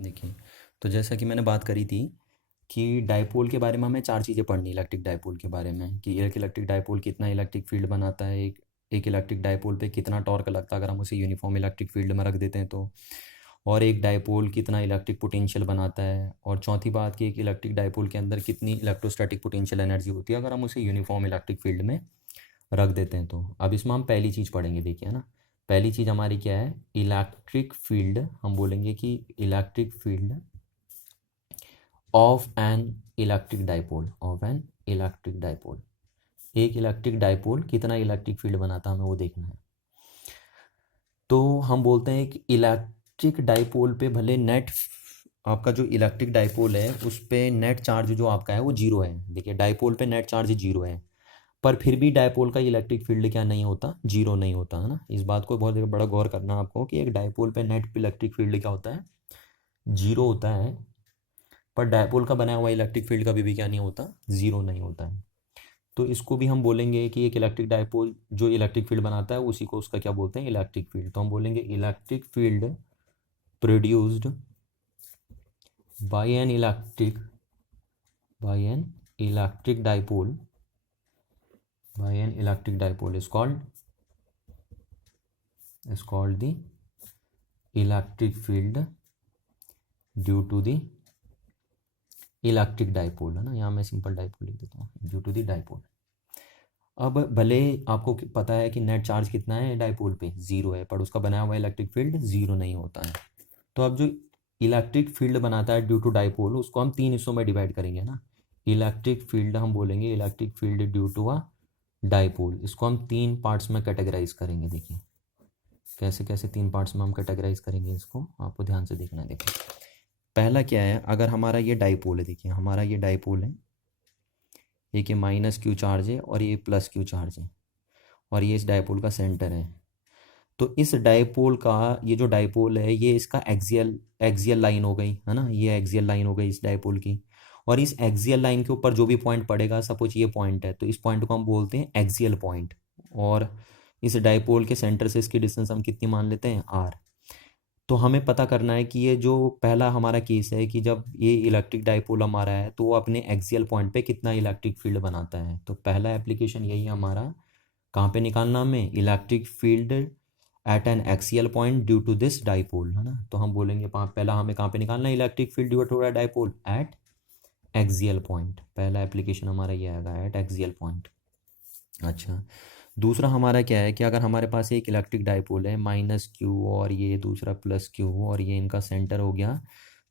देखिए, तो जैसा कि मैंने बात करी थी कि डाइपोल के बारे में हमें 4 चीज़ें पढ़नी इलेक्ट्रिक डाइपोल के बारे में, कि एक इलेक्ट्रिक डाइपोल कितना इलेक्ट्रिक फील्ड बनाता है, एक एक इलेक्ट्रिक डाइपोल पे कितना टॉर्क लगता है अगर हम उसे यूनिफॉर्म इलेक्ट्रिक फील्ड में रख देते हैं तो, और एक डाइपोल कितना इलेक्ट्रिक पोटेंशियल बनाता है, और चौथी बात कि एक इलेक्ट्रिक डाइपोल के अंदर कितनी इलेक्ट्रोस्टैटिक पोटेंशियल एनर्जी होती है अगर हम उसे यूनिफॉर्म इलेक्ट्रिक फील्ड में रख देते हैं तो। अब इसमें हम पहली चीज़ पढ़ेंगे, देखिए है ना। पहली चीज़ हमारी क्या है, इलेक्ट्रिक फील्ड। हम बोलेंगे कि electric field of N electric dipole, of N electric dipole. एक इलेक्ट्रिक डाइपोल कितना इलेक्ट्रिक फील्ड बनाता है हमें वो देखना है। तो हम बोलते हैं कि इलेक्ट्रिक डाइपोल पे भले नेट, आपका जो इलेक्ट्रिक डाइपोल है उस पे नेट चार्ज जो आपका है वो जीरो है। देखिए डाइपोल पे नेट चार्ज जीरो है, पर फिर भी डाइपोल का इलेक्ट्रिक फील्ड क्या नहीं होता, जीरो नहीं होता, है ना। इस बात को बहुत बड़ा गौर करना है आपको कि एक डाइपोल पे नेट इलेक्ट्रिक फील्ड क्या होता है, जीरो होता है। पर डायपोल का बनाया हुआ इलेक्ट्रिक फील्ड कभी भी क्या नहीं होता, ज़ीरो नहीं होता है। तो इसको भी हम बोलेंगे कि एक इलेक्ट्रिक डायपोल जो इलेक्ट्रिक फील्ड बनाता है उसी को उसका क्या बोलते हैं, इलेक्ट्रिक फील्ड। तो हम बोलेंगे electric field produced by an electric dipole is called the electric field due to the electric dipole, है ना। यहाँ मैं सिंपल डाइपोल लिख देता हूँ, ड्यू टू द डाइपोल। अब भले आपको पता है कि नेट चार्ज कितना है डाइपोल पे, ज़ीरो है, पर उसका बनाया हुआ इलेक्ट्रिक फील्ड ज़ीरो नहीं होता है। तो अब जो इलेक्ट्रिक फील्ड बनाता है ड्यू टू डाइपोल उसको हम 3 हिस्सों में डिवाइड करेंगे ना। इलेक्ट्रिक फील्ड हम बोलेंगे electric field due to a dipole, इसको हम 3 पार्ट्स में कैटेगराइज करेंगे। देखिए कैसे कैसे 3 पार्ट्स में हम कैटेगराइज करेंगे, इसको आपको ध्यान से देखना है। देखिए पहला क्या है, अगर हमारा ये डाइपोल है, देखिए हमारा ये डाइपोल है, एक ये माइनस क्यू चार्ज है और ये प्लस क्यू चार्ज है, और ये इस डाइपोल का सेंटर है। तो इस डाइपोल का ये जो डाइपोल है ये इसका एक्सियल लाइन हो गई, है ना। ये एक्सियल लाइन हो गई इस डाइपोल की, और इस एक्सियल लाइन के ऊपर जो भी पॉइंट पड़ेगा, सपोज ये पॉइंट है तो इस पॉइंट को हम बोलते हैं एक्सियल पॉइंट। और इस डाइपोल के सेंटर से इसकी डिस्टेंस हम कितनी मान लेते हैं, आर। तो हमें पता करना है कि ये जो पहला हमारा केस है कि जब ये इलेक्ट्रिक डाइपोल हमारा है तो वो अपने एक्सियल पॉइंट पे कितना इलेक्ट्रिक फील्ड बनाता है। तो पहला एप्लीकेशन यही है हमारा, कहाँ पे निकालना हमें, electric field at an axial point due to this dipole, है ना। तो हम बोलेंगे पहला हमें कहाँ पे निकालना है, electric field due to dipole at axial point. पहला एप्लीकेशन हमारा ये आएगा, एट एक्सियल पॉइंट। अच्छा, दूसरा हमारा क्या है कि अगर हमारे पास एक इलेक्ट्रिक डाइपोल है माइनस क्यू और ये दूसरा प्लस क्यू और ये इनका सेंटर हो गया,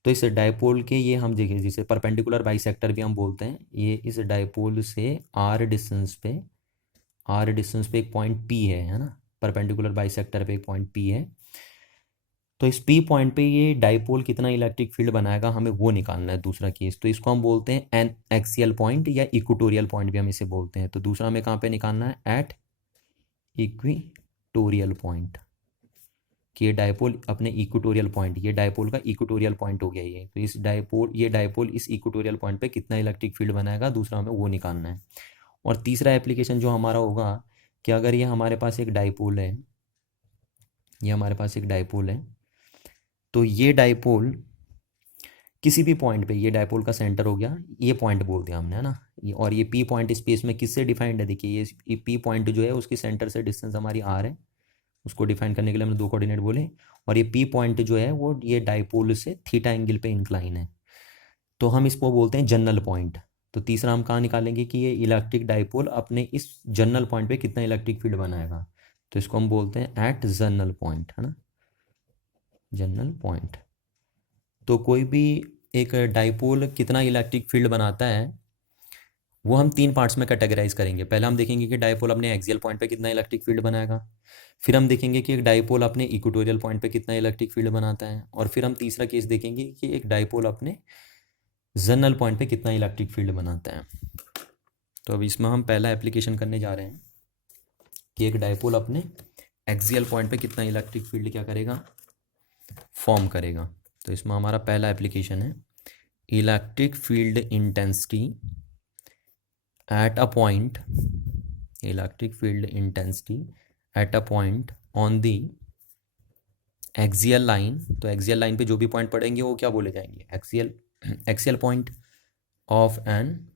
तो इस डाइपोल के ये हम देखिए जिसे परपेंडिकुलर बाइसेक्टर भी हम बोलते हैं, ये इस डाइपोल से आर डिस्टेंस पे एक पॉइंट पी है ना। परपेंडिकुलर बाइसेक्टर पे एक पॉइंट पी है, तो इस पी पॉइंट पे ये डाइपोल कितना इलेक्ट्रिक फील्ड बनाएगा हमें वो निकालना है, दूसरा केस। तो इसको हम बोलते हैं एन एक्सियल पॉइंट या इक्वेटोरियल पॉइंट भी हम इसे बोलते हैं। तो दूसरा हमें कहाँ पे निकालना है, एट इक्वेटोरियल पॉइंट, कि ये डाइपोल अपने इक्वेटोरियल पॉइंट, ये डाइपोल का इक्वेटोरियल पॉइंट हो गया ये। तो ये डाइपोल इस इक्वेटोरियल पॉइंट पे कितना इलेक्ट्रिक फील्ड बनाएगा, दूसरा हमें वो निकालना है। और तीसरा एप्लीकेशन जो हमारा होगा कि अगर ये हमारे पास एक डाइपोल है, ये हमारे पास एक डाइपोल है, तो ये डाइपोल किसी भी पॉइंट पे, ये डाइपोल का सेंटर हो गया, ये पॉइंट बोल दिया हमने, है ना। और ये पी पॉइंट स्पेस में किससे डिफाइंड है, देखिए ये पी पॉइंट जो है उसकी सेंटर से डिस्टेंस हमारी आर है, उसको डिफाइन करने के लिए हमने 2 कोऑर्डिनेट बोले। और ये पी पॉइंट जो है वो ये डाइपोल से थीटा एंगल पे इंक्लाइन है, तो हम इसको बोलते हैं जनरल पॉइंट। तो तीसरा हम कहाँ निकालेंगे कि ये इलेक्ट्रिक डाइपोल अपने इस जनरल पॉइंट पे कितना इलेक्ट्रिक फील्ड बनाएगा, तो इसको हम बोलते हैं एट जनरल पॉइंट, है ना, जनरल पॉइंट। तो कोई भी एक डाइपोल कितना इलेक्ट्रिक फील्ड बनाता है वो हम 3 पार्ट्स में कैटेगराइज करेंगे। पहले हम देखेंगे कि डाइपोल अपने एक्सियल पॉइंट पे कितना इलेक्ट्रिक फील्ड बनाएगा, फिर हम देखेंगे कि एक डाइपोल अपने इक्वेटोरियल पॉइंट पे कितना इलेक्ट्रिक फील्ड बनाता है, और फिर हम तीसरा केस देखेंगे कि एक डाइपोल अपने जनरल पॉइंट पे कितना इलेक्ट्रिक फील्ड बनाता है। तो अब इसमें हम पहला एप्लीकेशन करने जा रहे हैं कि एक डाइपोल अपने एक्सियल पॉइंट पे कितना इलेक्ट्रिक फील्ड क्या करेगा, फॉर्म करेगा। तो इसमें हमारा पहला एप्लीकेशन है electric field intensity at a point, electric field intensity at a point on the axial line, तो एक्सियल लाइन पे जो भी पॉइंट पड़ेंगे वो क्या बोले जाएंगे, axial point of N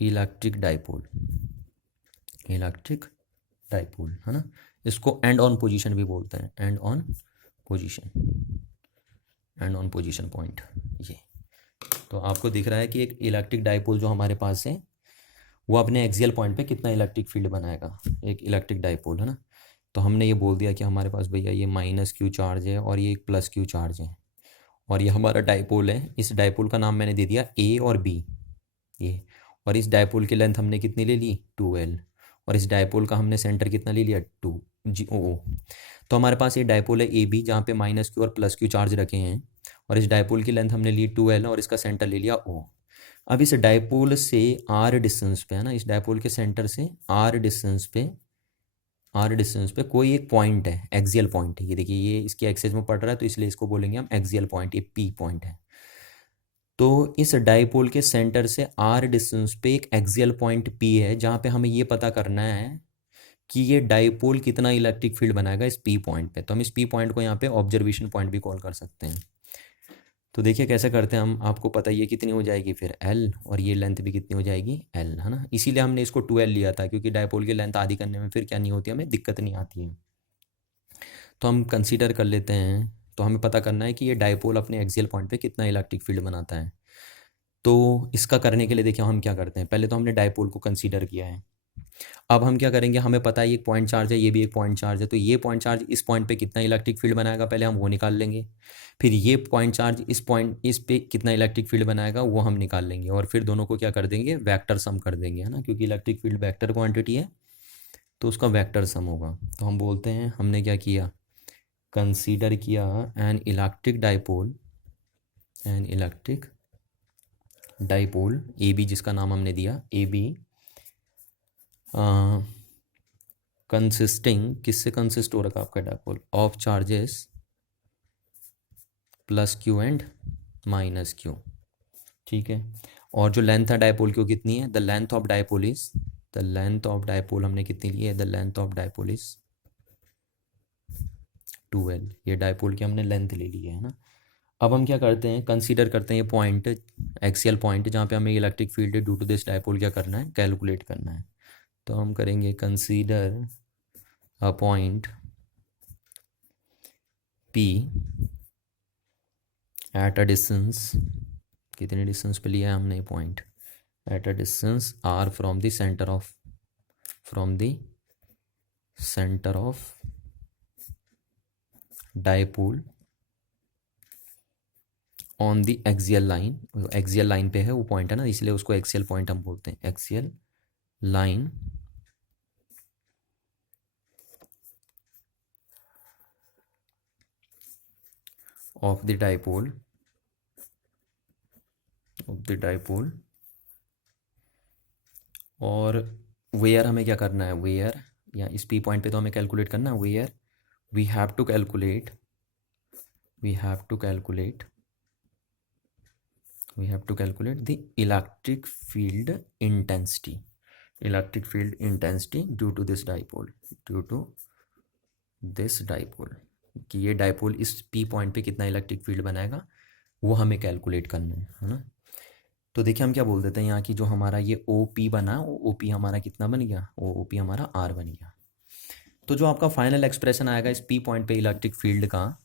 electric dipole, electric dipole है ना। इसको एंड ऑन पोजीशन भी बोलते हैं, and on position, and on position point. ये तो आपको दिख रहा है कि एक इलेक्ट्रिक डाइपोल जो हमारे पास है वो अपने एक्सियल पॉइंट पे कितना इलेक्ट्रिक फील्ड बनाएगा, एक इलेक्ट्रिक डाइपोल है ना। तो हमने ये बोल दिया कि हमारे पास भैया ये माइनस क्यू चार्ज है और ये एक प्लस क्यू चार्ज है, और ये हमारा डाइपोल है। इस डाइपोल का नाम मैंने दे दिया ए और बी, ये, और इस डाइपोल की लेंथ हमने कितनी ले ली 2L, और इस डाइपोल का हमने सेंटर कितना ले लिया 2G। तो हमारे पास ये डाइपोल है ए बी जहाँ पे माइनस क्यू और प्लस क्यू चार्ज रखे हैं, और इस डाइपोल की लेंथ हमने ली 2L और इसका सेंटर ले लिया O। अब इस डाइपोल से R डिस्टेंस पे है ना, इस डाइपोल के सेंटर से R डिस्टेंस पे कोई एक पॉइंट है, एक्सियल पॉइंट है। ये देखिए ये इसकी एक्सेस में पड़ रहा है तो इसलिए इसको बोलेंगे हम एक्सियल पॉइंट, ये P पॉइंट है। तो इस डाइपोल के सेंटर से R डिस्टेंस पे एक एक्सियल पॉइंट P है जहाँ पे हमें ये पता करना है कि ये डाइपोल कितना इलेक्ट्रिक फील्ड बनाएगा इस P पॉइंट पे। तो हम इस P पॉइंट को यहाँ पे ऑब्जर्वेशन पॉइंट भी कॉल कर सकते हैं। तो देखिए कैसे करते हैं हम, आपको पता ही है कितनी हो जाएगी फिर L, और ये लेंथ भी कितनी हो जाएगी L, है ना। इसीलिए हमने इसको 2L लिया था, क्योंकि डाइपोल की लेंथ आधी करने में फिर क्या नहीं होती, हमें दिक्कत नहीं आती है। तो हम कंसीडर कर लेते हैं, तो हमें पता करना है कि ये डाइपोल अपने एक्सियल पॉइंट पे कितना इलेक्ट्रिक फील्ड बनाता है। तो इसका करने के लिए देखिए हम क्या करते हैं, पहले तो हमने डाइपोल को कंसीडर किया है। अब हम क्या करेंगे, हमें पता है ये एक पॉइंट चार्ज है, ये भी एक पॉइंट चार्ज है, तो ये पॉइंट चार्ज इस पॉइंट पे कितना इलेक्ट्रिक फील्ड बनाएगा पहले हम वो निकाल लेंगे। फिर ये पॉइंट चार्ज इस पे कितना इलेक्ट्रिक फील्ड बनाएगा वो हम निकाल लेंगे, और फिर दोनों को क्या कर देंगे, वेक्टर सम कर देंगे, है ना, क्योंकि इलेक्ट्रिक फील्ड वेक्टर क्वांटिटी है तो उसका वेक्टर सम होगा। तो हम बोलते हैं हमने क्या किया, कंसीडर किया an electric dipole A B, जिसका नाम हमने दिया ए बी, कंसिस्टिंग, किससे कंसिस्ट हो रखा आपका dipole, of charges plus q and minus q, ठीक है। और जो लेंथ है डाइपोल की वो कितनी है, द लेंथ ऑफ डाइपोल हमने कितनी ली है, the length of dipole is 2L, ये डाइपोल की हमने लेंथ ले ली है ना। अब हम क्या करते हैं, कंसीडर करते हैं ये पॉइंट, एक्सियल पॉइंट जहाँ पे हमें electric field due to this dipole क्या करना है, कैलकुलेट करना है। तो हम करेंगे consider a point P at a distance, कितने डिस्टेंस पे लिया है हमने ये point, at a distance R from the centre of dipole on the axial line पे है वो पॉइंट है ना, इसलिए उसको एक्सियल पॉइंट हम बोलते हैं, axial line of the dipole और वेयर हमें क्या करना है, वेयर, या इस P पॉइंट पे तो हमें कैलकुलेट करना है, where we have to calculate the electric field intensity due to this dipole, कि ये डाइपोल इस P पॉइंट पे कितना इलेक्ट्रिक फील्ड बनाएगा वो हमें कैलकुलेट करना है ना। तो देखिए हम क्या बोल देते हैं, यहाँ की जो हमारा ये OP बना, वो OP हमारा कितना बन गया, वो OP हमारा R बन गया। तो जो आपका फाइनल एक्सप्रेशन आएगा इस P पॉइंट पे इलेक्ट्रिक फील्ड का,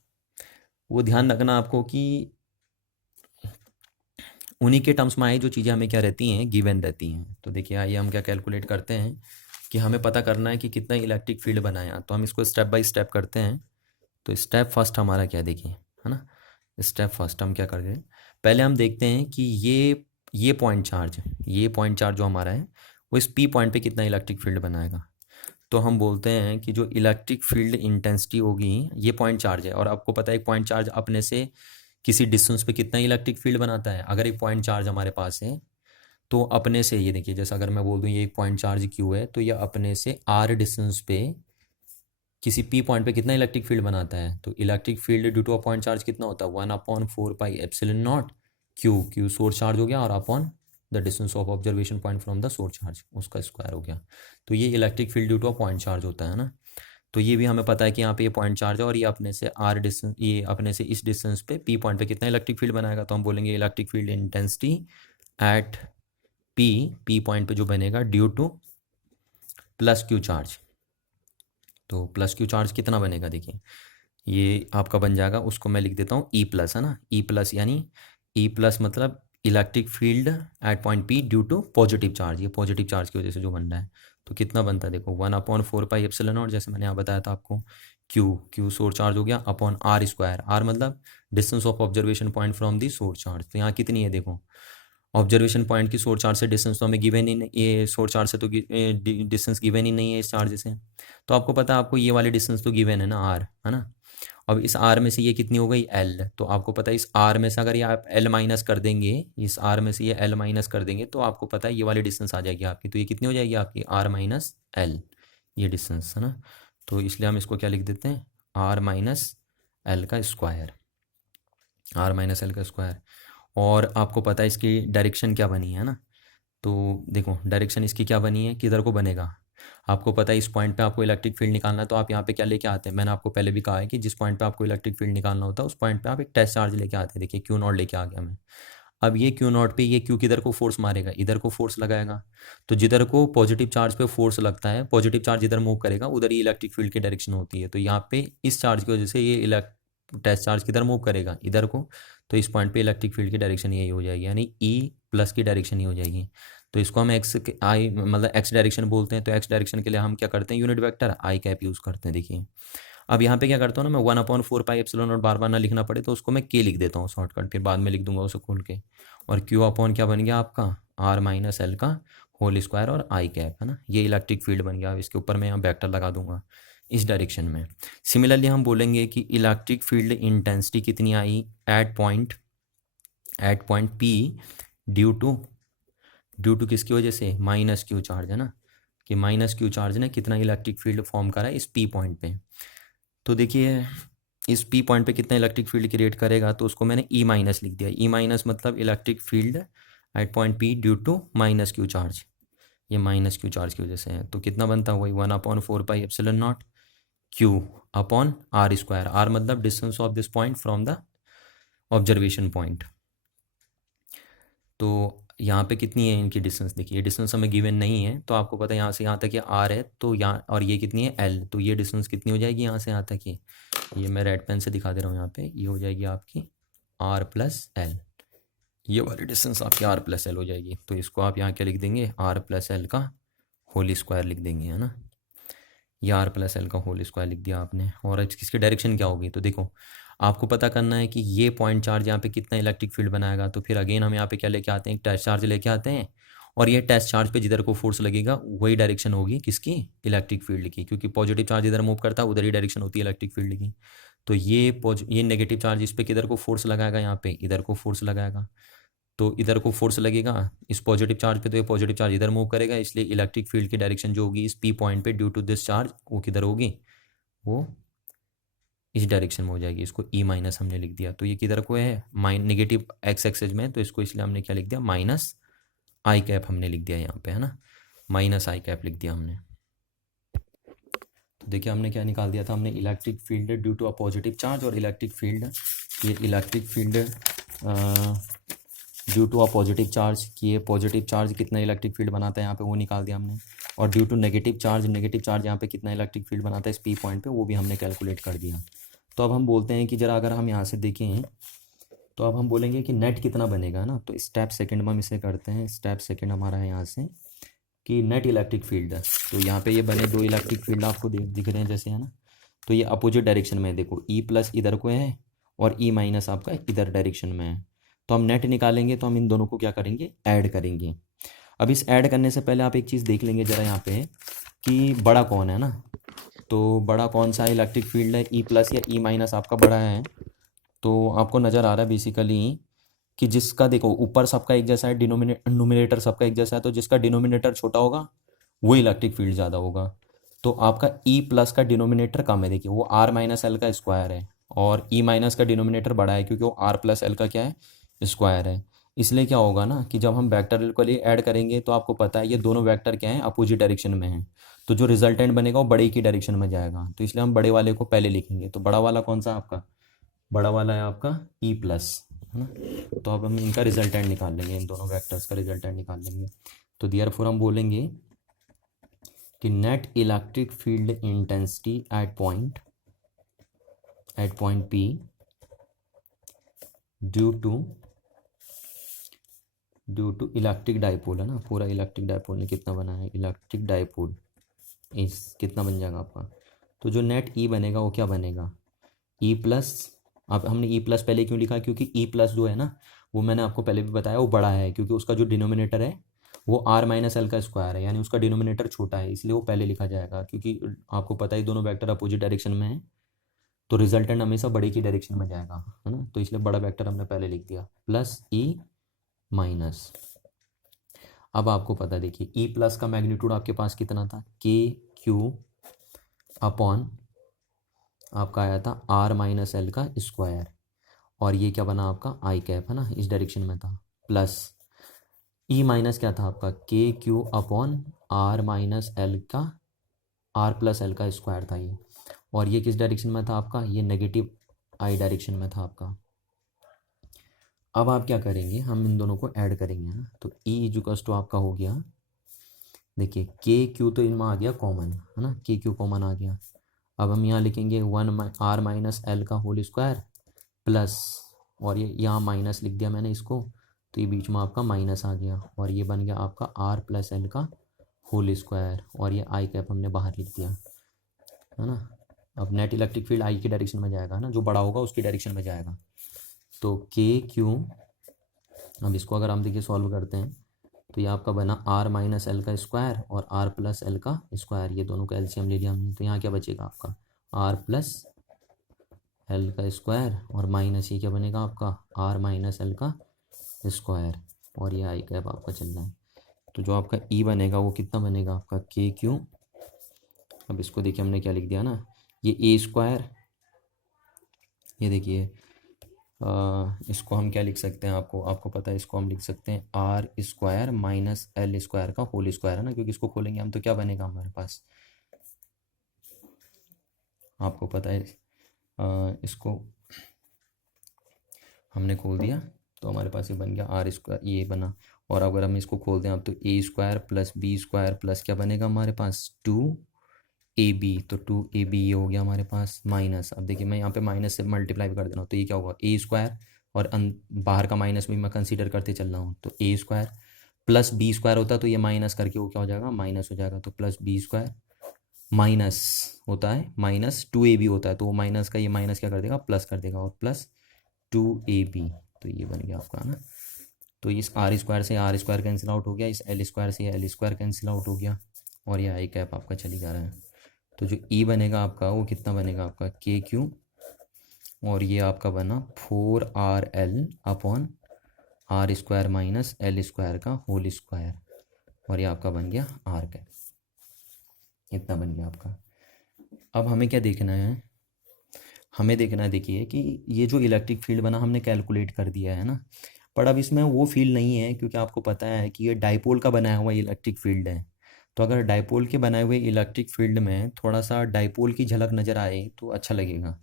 वो ध्यान रखना आपको कि उन्हीं के टर्म्स में आए जो चीज़ें हमें क्या रहती हैं, गिवन रहती हैं। तो देखिए आइए हम क्या कैलकुलेट करते हैं कि हमें पता करना है कि कितना इलेक्ट्रिक फील्ड बनाया, तो हम इसको स्टेप बाय स्टेप करते हैं। तो स्टेप फर्स्ट हमारा क्या, देखिए है ना, स्टेप फर्स्ट हम क्या कर रहे हैं, पहले हम देखते हैं कि ये पॉइंट चार्ज जो हमारा है वो इस P पॉइंट पे कितना इलेक्ट्रिक फील्ड बनाएगा। तो हम बोलते हैं कि जो इलेक्ट्रिक फील्ड इंटेंसिटी होगी, ये पॉइंट चार्ज है, और आपको पता है एक पॉइंट चार्ज अपने से किसी डिस्टेंस पे कितना इलेक्ट्रिक फील्ड बनाता है। अगर एक पॉइंट चार्ज हमारे पास है तो अपने से, ये देखिए जैसा अगर मैं बोल दूँ ये एक पॉइंट चार्ज Q है, तो ये अपने से R डिस्टेंस पे किसी P पॉइंट पे कितना इलेक्ट्रिक फील्ड बनाता है। तो electric field due to a point charge कितना होता है, 1/4πε0 Q सोर्स चार्ज हो गया, और upon the distance of observation point from the source charge, उसका स्क्वायर हो गया। तो ये electric field due to a point charge होता है ना। तो ये भी हमें पता है कि यहाँ पे ये पॉइंट चार्ज है और ये अपने से आर डिस्टेंस, ये अपने से इस डिस्टेंस पे पी पॉइंट पे कितना इलेक्ट्रिक फील्ड बनाएगा, तो हम बोलेंगे electric field intensity eight P point पे जो बनेगा due two plus Q charge. तो प्लस क्यू चार्ज कितना बनेगा, देखिए ये आपका बन जाएगा, उसको मैं लिख देता हूँ ई प्लस, है ना, ई प्लस, यानी ई प्लस मतलब electric field at point P due to positive charge, ये पॉजिटिव चार्ज की वजह से जो बन रहा है। तो कितना बनता है, देखो 1/4πε0, जैसे मैंने यहाँ बताया था आपको, क्यू सोर्स चार्ज हो गया अपॉन आर स्क्वायर, आर मतलब distance of observation point from the source charge. तो यहाँ कितनी है, देखो ऑब्जर्वेशन पॉइंट की सोर्स चार्ज से डिस्टेंस तो हमें गिवन ही नहीं, ये सोर्स चार्ज से तो डिस्टेंस गिवन ही नहीं है इस चार्ज से। तो आपको पता है, आपको ये वाली डिस्टेंस तो गिवन है ना, आर, है ना। अब इस आर में से ये कितनी हो गई, एल, तो आपको पता है इस आर में से अगर ये आप एल माइनस कर देंगे, इस आर में से ये एल माइनस कर देंगे, तो आपको पता है ये वाली डिस्टेंस आ जाएगी आपकी। तो ये कितनी हो जाएगी आपकी, आर माइनस एल, ये डिस्टेंस, है ना। तो इसलिए हम इसको क्या लिख देते हैं, आर माइनस एल का स्क्वायर, आर माइनस एल का स्क्वायर। और आपको पता है इसकी डायरेक्शन क्या बनी है ना, तो देखो डायरेक्शन इसकी क्या बनी है, किधर को बनेगा। आपको पता है इस पॉइंट पे आपको इलेक्ट्रिक फील्ड निकालना है, तो आप यहाँ पे क्या लेके आते हैं, मैंने आपको पहले भी कहा है कि जिस पॉइंट पे आपको इलेक्ट्रिक फील्ड निकालना होता है उस पॉइंट पे आप एक टेस्ट चार्ज लेके आते हैं। देखिए क्यू नॉट लेके आ गया मैं। अब ये क्यू नॉट पे ये क्यू किधर को फोर्स मारेगा, इधर को फोर्स लगाएगा। तो जिधर को पॉजिटिव चार्ज पे फोर्स लगता है, पॉजिटिव चार्ज इधर मूव करेगा, उधर ही इलेक्ट्रिक फील्ड की डायरेक्शन होती है। तो यहाँ पे इस चार्ज की वजह से ये टेस्ट चार्ज किधर मूव करेगा, इधर को। तो इस पॉइंट पे इलेक्ट्रिक फील्ड की डायरेक्शन यही हो जाएगी, यानी ई प्लस की डायरेक्शन ही हो जाएगी। तो इसको हम एक्स आई मतलब एक्स डायरेक्शन बोलते हैं। तो एक्स डायरेक्शन के लिए हम क्या करते हैं, यूनिट वेक्टर आई कैप यूज़ करते हैं। देखिए अब यहाँ पे क्या करता हूँ ना, मैं 1/4πε0 बार बार ना लिखना पड़े तो उसको मैं के लिख देता हूँ शॉर्टकट, फिर बाद में लिख दूंगा उसे खोल के। और क्यू अपॉन क्या बन गया आपका, आर माइनस एल का होल स्क्वायर और आई कैप, है ना, ये इलेक्ट्रिक फील्ड बन गया। अब इसके ऊपर मैं यहाँ वेक्टर लगा दूंगा इस डायरेक्शन में। सिमिलरली हम बोलेंगे कि इलेक्ट्रिक फील्ड इंटेंसिटी कितनी आई at point P due to किसकी वजह से, माइनस क्यू चार्ज, है ना, कि माइनस क्यू चार्ज ने कितना इलेक्ट्रिक फील्ड फॉर्म करा है इस पी पॉइंट पे। तो देखिए इस पी पॉइंट पे कितना इलेक्ट्रिक फील्ड क्रिएट करेगा, तो उसको मैंने ई माइनस लिख दिया। ई माइनस मतलब electric field at point P due to minus q charge, ये माइनस क्यू चार्ज की वजह से है। तो कितना बनता है वही 1/4πε0 q upon r square, r मतलब distance of this point from the observation point. तो यहाँ पे कितनी है इनकी डिस्टेंस, देखिए डिस्टेंस हमें गिवन नहीं है, तो आपको पता है यहाँ से यहाँ तक ये आर है, तो यहाँ और ये कितनी है एल, तो ये डिस्टेंस कितनी हो जाएगी यहाँ से यहाँ तक, ये मैं रेड पेन से दिखा दे रहा हूँ यहाँ पे, ये हो जाएगी आपकी आर प्लस एल, ये वाली डिस्टेंस आपकी आर प्लस एल हो जाएगी। तो इसको आप यहाँ क्या लिख देंगे, आर प्लस एल का होल स्क्वायर लिख देंगे, है ना, ये आर प्लस एल का होल स्क्वायर लिख दिया आपने। और इसकी डायरेक्शन क्या होगी, तो देखो आपको पता करना है कि ये पॉइंट चार्ज यहाँ पे कितना इलेक्ट्रिक फील्ड बनाएगा। तो फिर अगेन हम यहाँ पे क्या लेके आते हैं, एक टेस्ट चार्ज लेके आते हैं, और ये टेस्ट चार्ज पे जिधर को फोर्स लगेगा वही डायरेक्शन होगी किसकी, इलेक्ट्रिक फील्ड की, क्योंकि पॉजिटिव चार्ज इधर मूव करता है उधर ही डायरेक्शन होती है इलेक्ट्रिक फील्ड की। तो ये नेगेटिव चार्ज इस पर किधर को फोर्स लगाएगा, यहाँ पे इधर को फोर्स लगाएगा। तो इधर को फोर्स लगेगा इस पॉजिटिव चार्ज पे, तो ये पॉजिटिव चार्ज इधर मूव करेगा, इसलिए इलेक्ट्रिक फील्ड की डायरेक्शन जो होगी इस पी पॉइंट पे ड्यू टू दिस चार्ज, वो किधर होगी, वो इस डायरेक्शन में हो जाएगी। इसको ई माइनस हमने लिख दिया। तो ये किधर को है, नेगेटिव एक्स एक्सेस में, तो इसको इसलिए हमने क्या लिख दिया, माइनस आई कैप हमने लिख दिया यहाँ पे, है ना, माइनस आई कैप लिख दिया हमने। तो देखिए हमने क्या निकाल दिया था, हमने electric field due to a positive charge और इलेक्ट्रिक फील्ड, ये electric field due to a positive charge कि ये पॉजिटिव चार्ज कितना इलेक्ट्रिक फील्ड बनाता है यहाँ पे, वो निकाल दिया हमने। और ड्यू टू नेगेटिव चार्ज यहाँ पे कितना इलेक्ट्रिक फील्ड बनाता है इस पी पॉइंट पे, वो भी हमने कैलकुलेट कर दिया। तो अब हम बोलते हैं कि जरा अगर हम यहाँ से देखें, तो अब हम बोलेंगे कि नेट कितना बनेगा ना। तो स्टेप सेकंड में हम इसे करते हैं। स्टेप सेकंड हमारा है यहाँ से कि नेट इलेक्ट्रिक फील्ड, तो यहाँ पे ये बने दो इलेक्ट्रिक फील्ड आपको दिख रहे हैं जैसे, है ना। तो ये अपोजिट डायरेक्शन में है, देखो ई प्लस इधर को है और ई माइनस आपका इधर डायरेक्शन में है। तो हम नेट निकालेंगे तो हम इन दोनों को क्या करेंगे, ऐड करेंगे। अब इस ऐड करने से पहले आप एक चीज़ देख लेंगे ज़रा यहाँ पे कि बड़ा कौन है ना। तो बड़ा कौन सा इलेक्ट्रिक फील्ड है, ई प्लस या ई माइनस आपका बड़ा है। तो आपको नज़र आ रहा है बेसिकली कि जिसका देखो ऊपर सबका एक जैसा है, डिनोमिनेटर सबका एक जैसा है, तो जिसका डिनोमिनेटर छोटा होगा वो इलेक्ट्रिक फील्ड ज़्यादा होगा। तो आपका ई प्लस का डिनोमिनेटर कम है, देखिए वो आर माइनस एल का स्क्वायर है, और ई माइनस का डिनोमिनेटर बड़ा है क्योंकि वो आर प्लस एल का क्या है, स्क्वायर है। इसलिए क्या होगा ना कि जब हम वेक्टर को लिए ऐड करेंगे तो आपको पता है ये दोनों वेक्टर क्या हैं, अपोजिट डायरेक्शन में हैं। तो जो रिजल्टेंट बनेगा वो बड़े की डायरेक्शन में जाएगा, तो इसलिए हम बड़े वाले को पहले लिखेंगे। तो बड़ा वाला कौन सा आपका, बड़ा वाला है आपका ई प्लस, है ना। तो अब हम इनका रिजल्टेंट निकाल लेंगे, इन दोनों वेक्टर्स का रिजल्टेंट निकाल लेंगे। तो देयरफॉर हम बोलेंगे कि net electric field intensity at point P due to electric dipole, है ना। पूरा इलेक्ट्रिक डाइपोल ने कितना बनाया है, इलेक्ट्रिक डाइपोल इस कितना बन जाएगा आपका। तो जो नेट ई बनेगा वो क्या बनेगा, ई प्लस। अब हमने ई प्लस पहले क्यों लिखा, क्योंकि ई प्लस जो है ना, वो मैंने आपको पहले भी बताया वो बड़ा है, क्योंकि उसका जो डिनोमिनेटर है वो आर माइनस एल का स्क्वायर है, यानी उसका डिनोमिनेटर छोटा है, इसलिए वो पहले लिखा जाएगा। क्योंकि आपको पता है दोनों वेक्टर अपोजिट डायरेक्शन में है, तो रिजल्टेंट हमेशा बड़े की डायरेक्शन में जाएगा, है ना। तो इसलिए बड़ा वेक्टर हमने पहले लिख दिया, प्लस ई माइनस। अब आपको पता है, देखिए ई प्लस का मैग्नीट्यूड आपके पास कितना था, के क्यू अपॉन आपका आया था आर माइनस एल का स्क्वायर, और ये क्या बना आपका आई कैप, है ना, इस डायरेक्शन में था। प्लस ई माइनस क्या था आपका, k q upon r minus l का, आर प्लस एल का स्क्वायर था ये, और ये किस डायरेक्शन में था आपका, ये नेगेटिव आई डायरेक्शन में था आपका। अब आप क्या करेंगे, हम इन दोनों को ऐड करेंगे, है ना। तो ई इजुकल्स टू आपका हो गया, देखिए के क्यू तो इनमें आ गया कॉमन, है ना, के क्यू कॉमन आ गया। अब हम यहाँ लिखेंगे वन आर माइनस एल का होल स्क्वायर प्लस, और ये यहाँ माइनस लिख दिया मैंने इसको, तो ये बीच में आपका माइनस आ गया, और ये बन गया आपका आर प्लस एल का होल स्क्वायर, और ये आई कैप हमने बाहर लिख दिया, है ना। अब नेट इलेक्ट्रिक फील्ड आई की डायरेक्शन में जाएगा ना, जो बड़ा होगा उसकी डायरेक्शन में जाएगा। तो के क्यू, अब इसको अगर हम देखिए सॉल्व करते हैं, तो ये आपका बना आर माइनस एल का स्क्वायर और आर प्लस एल का स्क्वायर, ये दोनों का एलसीएम ले लिया हमने। तो यहाँ क्या बचेगा आपका, आर प्लस एल का स्क्वायर और माइनस ये क्या बनेगा आपका, आर माइनस एल का स्क्वायर, और ये आई कैप आपका चल रहा है। तो जो आपका ई बनेगा वो कितना बनेगा आपका, के क्यू। अब इसको देखिए हमने क्या लिख दिया ना, ये ए स्क्वायर, ये देखिए इसको हम क्या लिख सकते हैं, आपको पता है, इसको हम लिख सकते हैं r square minus l square का होल स्क्वायर, है ना। क्योंकि इसको खोलेंगे हम तो क्या बनेगा हमारे पास, आपको पता है, इसको हमने खोल दिया तो हमारे पास ये बन गया आर स्क्वायर, ये बना। और अगर हम इसको खोल दें अब, तो a square plus b square plus क्या बनेगा हमारे पास, टू ए बी। तो टू ए बी ये हो गया हमारे पास, माइनस। अब देखिए मैं यहाँ पे माइनस से मल्टीप्लाई कर दे रहा हूँ, तो ये क्या होगा, ए स्क्वायर, और बाहर का माइनस भी मैं कंसीडर करते चल रहा हूँ, तो a square plus b square होता है, तो ये माइनस करके वो क्या हो जाएगा, माइनस हो जाएगा। तो प्लस बी स्क्वायर माइनस होता है, माइनस टू ए बी होता है, तो वो माइनस का ये माइनस क्या कर देगा, प्लस कर देगा, और प्लस टू ए बी। तो ये बन गया आपका, है ना। तो इस आर स्क्वायर से आर स्क्वायर कैंसिल आउट हो गया, इस एल स्क्वायर से एल स्क्वायर कैंसिल आउट हो गया, और ये आई कैप आपका चली जा रहा है। तो जो ई बनेगा आपका वो कितना बनेगा आपका, के क्यू, और ये आपका बना four r l upon r square minus l square का होल स्क्वायर, और ये आपका बन गया आर कैप, इतना बन गया आपका। अब हमें क्या देखना है, हमें देखना है, देखिए कि ये जो इलेक्ट्रिक फील्ड बना हमने कैलकुलेट कर दिया है ना, पर अब इसमें वो फील्ड नहीं है, क्योंकि आपको पता है कि ये डाइपोल का बनाया हुआ इलेक्ट्रिक फील्ड है। तो अगर डाइपोल के बनाए हुए इलेक्ट्रिक फील्ड में थोड़ा सा डाइपोल की झलक नज़र आए तो अच्छा लगेगा।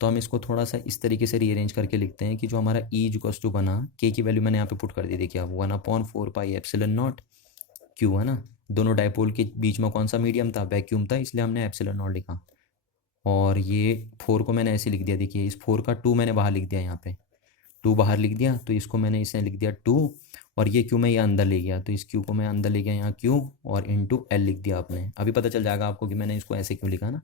तो हम इसको थोड़ा सा इस तरीके से रीअरेंज करके लिखते हैं कि जो हमारा ई इक्वल्स टू बना, के की वैल्यू मैंने यहाँ पे पुट कर दी, देखिए आप 1/4 पाई एप्सिलॉन नॉट क्यू, है ना। दोनों डाइपोल के बीच में कौन सा मीडियम था, वैक्यूम था, इसलिए हमने एप्सिलॉन नॉट लिखा। और ये 4 को मैंने ऐसे लिख दिया, देखिए इस 4 का 2 मैंने बाहर लिख दिया, यहाँ पे 2 बाहर लिख दिया, तो इसको मैंने इसे लिख दिया 2, और ये क्यू मैं ये अंदर ले गया, तो इस क्यू को मैं अंदर ले गया यहाँ क्यू, और इंटू एल लिख दिया आपने। अभी पता चल जाएगा आपको कि मैंने इसको ऐसे क्यों लिखा ना।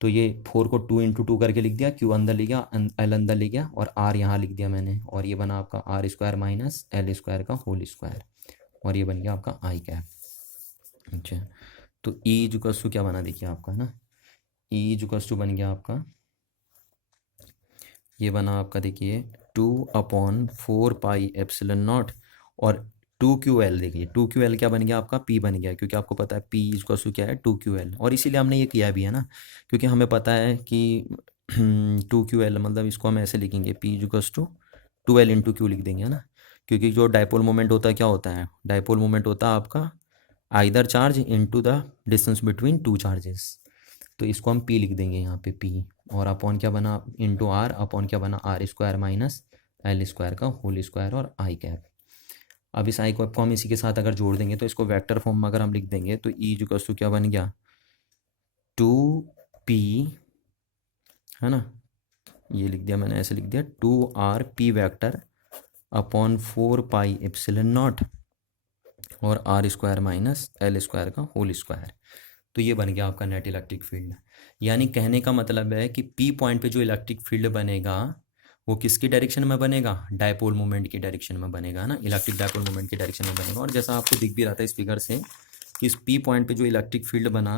तो ये 4 को 2 इंटू 2 करके लिख दिया, क्यू अंदर ले गया, एल अंदर ले गया, और आर यहाँ लिख दिया मैंने, और ये बना आपका r square minus l square का होल स्क्वायर, और ये बन गया आपका आई कैप। अच्छा, तो ई इक्वल्स टू क्या बना, देखिए आपका, है ना, ई इक्वल्स टू बन गया आपका, ये बना आपका, देखिए 2/4 पाई एप्सिलॉन नॉट, और 2QL, देखिए 2QL क्या बन गया आपका, P बन गया, क्योंकि आपको पता है P इक्वल्स टू क्या है, 2QL, और इसीलिए हमने ये किया भी है ना, क्योंकि हमें पता है कि 2QL मतलब इसको हम ऐसे लिखेंगे, P equals to 2L into q लिख देंगे, है ना। क्योंकि जो डाइपोल मोमेंट होता है क्या होता है, डाइपोल मोमेंट होता है आपका either charge into the distance between two charges. तो इसको हम P लिख देंगे यहाँ पे P, और अपॉन क्या बना इंटू R, अपॉन क्या बना R square minus L square का होल स्क्वायर और आई कैप। अब इस आई को हम इसी के साथ अगर जोड़ देंगे तो इसको वेक्टर फॉर्म में अगर हम लिख देंगे तो E इक्वल्स टू क्या बन गया 2P, है ना, ये लिख दिया मैंने, ऐसे लिख दिया 2RP vector upon 4 pi epsilon not और R square minus L square का होल स्क्वायर। तो ये बन गया आपका नेट इलेक्ट्रिक फील्ड। यानी कहने का मतलब है कि P पॉइंट पे जो इलेक्ट्रिक फील्ड बनेगा वो किसकी डायरेक्शन में बनेगा, डायपोल मोमेंट की डायरेक्शन में बनेगा ना, इलेक्ट्रिक डायपोल मोमेंट की डायरेक्शन में बनेगा। और जैसा आपको दिख भी रहा था इस फिगर से कि इस P पॉइंट पे जो इलेक्ट्रिक फील्ड बना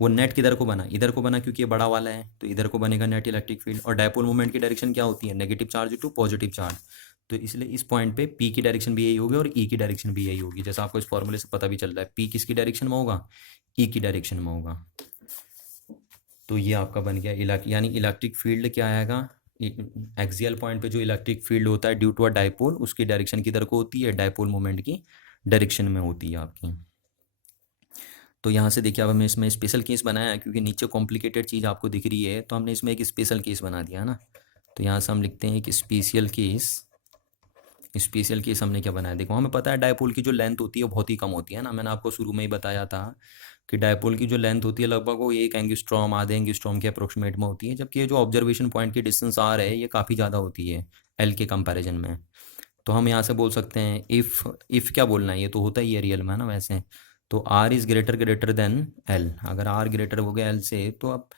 वो नेट किधर को बना, इधर को बना, क्योंकि ये बड़ा वाला है तो इधर को बनेगा नेट इलेक्ट्रिक फील्ड। और डायपोल मोमेंट की डायरेक्शन क्या होती है, negative charge to positive charge. तो इसलिए इस पॉइंट पे P की डायरेक्शन भी यही होगी और E की डायरेक्शन भी यही होगी। जैसा आपको इस फॉर्मूले से पता भी चल रहा है P किसकी डायरेक्शन में होगा, E की डायरेक्शन में होगा। तो ये आपका बन गया यानी इलेक्ट्रिक फील्ड क्या आएगा, एक्सियल पॉइंट पे जो इलेक्ट्रिक फील्ड होता है ड्यू टू अ डायपोल, उसकी डायरेक्शन किधर को होती है, डायपोल मोमेंट की डायरेक्शन में होती है आपकी। तो यहाँ से देखिए अब हमने इसमें स्पेशल केस बनाया है, क्योंकि नीचे कॉम्प्लिकेटेड चीज़ आपको दिख रही है तो हमने इसमें एक स्पेशल केस बना दिया ना। तो यहाँ से हम लिखते हैं एक स्पेशल केस हमने क्या बनाया, देखो हमें पता है डायपोल की जो लेंथ होती है वो बहुत ही कम होती है ना। मैंने आपको शुरू में ही बताया था कि डायपोल की जो लेंथ होती है लगभग वो 1 एंगस्ट्रॉम आधे एंगस्ट्रॉम के अप्रोक्सीमेट में होती है, जबकि ये जो ऑब्जर्वेशन पॉइंट की डिस्टेंस आर है ये काफ़ी ज़्यादा होती है एल के कंपैरिजन में। तो हम यहाँ से बोल सकते हैं इफ़ क्या बोलना है, ये तो होता ही है रियल में ना वैसे, तो r is greater than l. अगर आर ग्रेटर हो गया एल से तो अब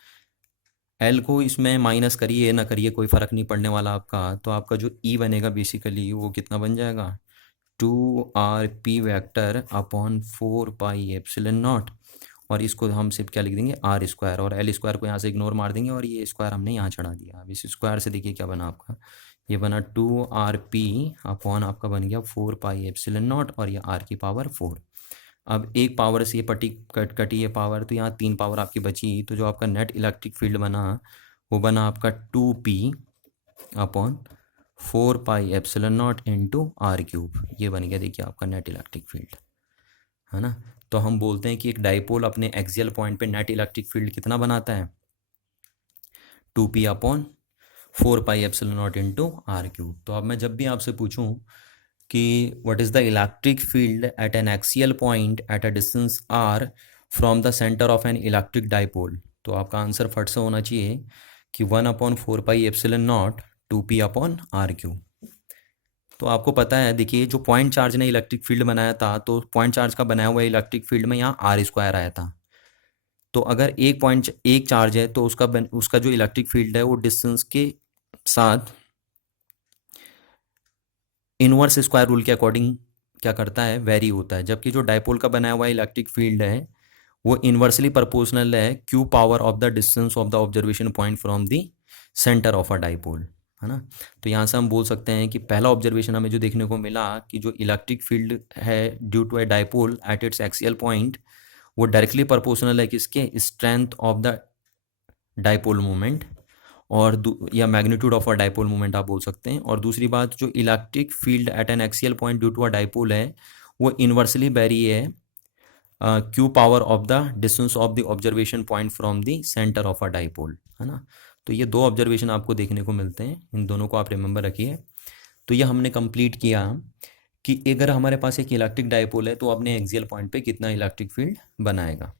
एल को इसमें माइनस करिए ना करिए कोई फ़र्क नहीं पड़ने वाला आपका। तो आपका जो ई बनेगा बेसिकली वो कितना बन जाएगा 2RP vector upon 4 pi epsilon not, और इसको हम सिर्फ क्या लिख देंगे आर स्क्वायर, और एल स्क्वायर को यहाँ से इग्नोर मार देंगे और ये स्क्वायर हमने यहाँ चढ़ा दिया। अब इस स्क्वायर से देखिए क्या बना आपका, ये बना 2RP अपॉन आपका बन गया 4 पाई एप्सिलॉन नॉट और ये R की पावर 4। अब एक पावर से ये पट्टी कटी ये पावर, तो यहाँ 3 पावर आपकी बची। तो जो आपका नेट इलेक्ट्रिक फील्ड बना वो बना आपका 2P upon 4 pi epsilon not into R cube. ये बन गया देखिए आपका नेट इलेक्ट्रिक फील्ड, है ना। तो हम बोलते हैं कि एक डाइपोल अपने एक्सियल पॉइंट पे नेट इलेक्ट्रिक फील्ड कितना बनाता है 2P upon 4 pi epsilon not into R cube. तो अब मैं जब भी आपसे पूछूं कि what is the electric field at an axial point at a distance R from the centre of N electric dipole, तो आपका आंसर फट से होना चाहिए कि 1/4 pi epsilon not 2P upon R cube. तो आपको पता है देखिए जो पॉइंट चार्ज ने इलेक्ट्रिक फील्ड बनाया था, तो पॉइंट चार्ज का बनाया हुआ इलेक्ट्रिक फील्ड में यहाँ R स्क्वायर आया था। तो अगर एक चार्ज है तो उसका जो इलेक्ट्रिक फील्ड है वो डिस्टेंस के साथ इनवर्स स्क्वायर रूल के अकॉर्डिंग क्या करता है, वेरी होता है। जबकि जो डायपोल का बनाया हुआ इलेक्ट्रिक फील्ड है वो इनवर्सली प्रोपोर्शनल है cube power of the distance of the observation point from the centre of a dipole, है ना। तो यहाँ से हम बोल सकते हैं कि पहला ऑब्जर्वेशन हमें जो देखने को मिला कि जो इलेक्ट्रिक फील्ड है due to a dipole at its axial point वो डायरेक्टली प्रोपोर्शनल है किसके, strength of the dipole moment, और या magnitude of a dipole moment आप बोल सकते हैं। और दूसरी बात जो electric field at an axial point due to a dipole है वो इनवर्सली बैरी है cube power of the distance of the observation point from the centre of a dipole, है ना। तो ये दो ऑब्जर्वेशन आपको देखने को मिलते हैं, इन दोनों को आप रिमेंबर रखिए। तो ये हमने कंप्लीट किया कि अगर हमारे पास एक इलेक्ट्रिक डायपोल है तो अपने एक्सियल पॉइंट पे कितना इलेक्ट्रिक फील्ड बनाएगा।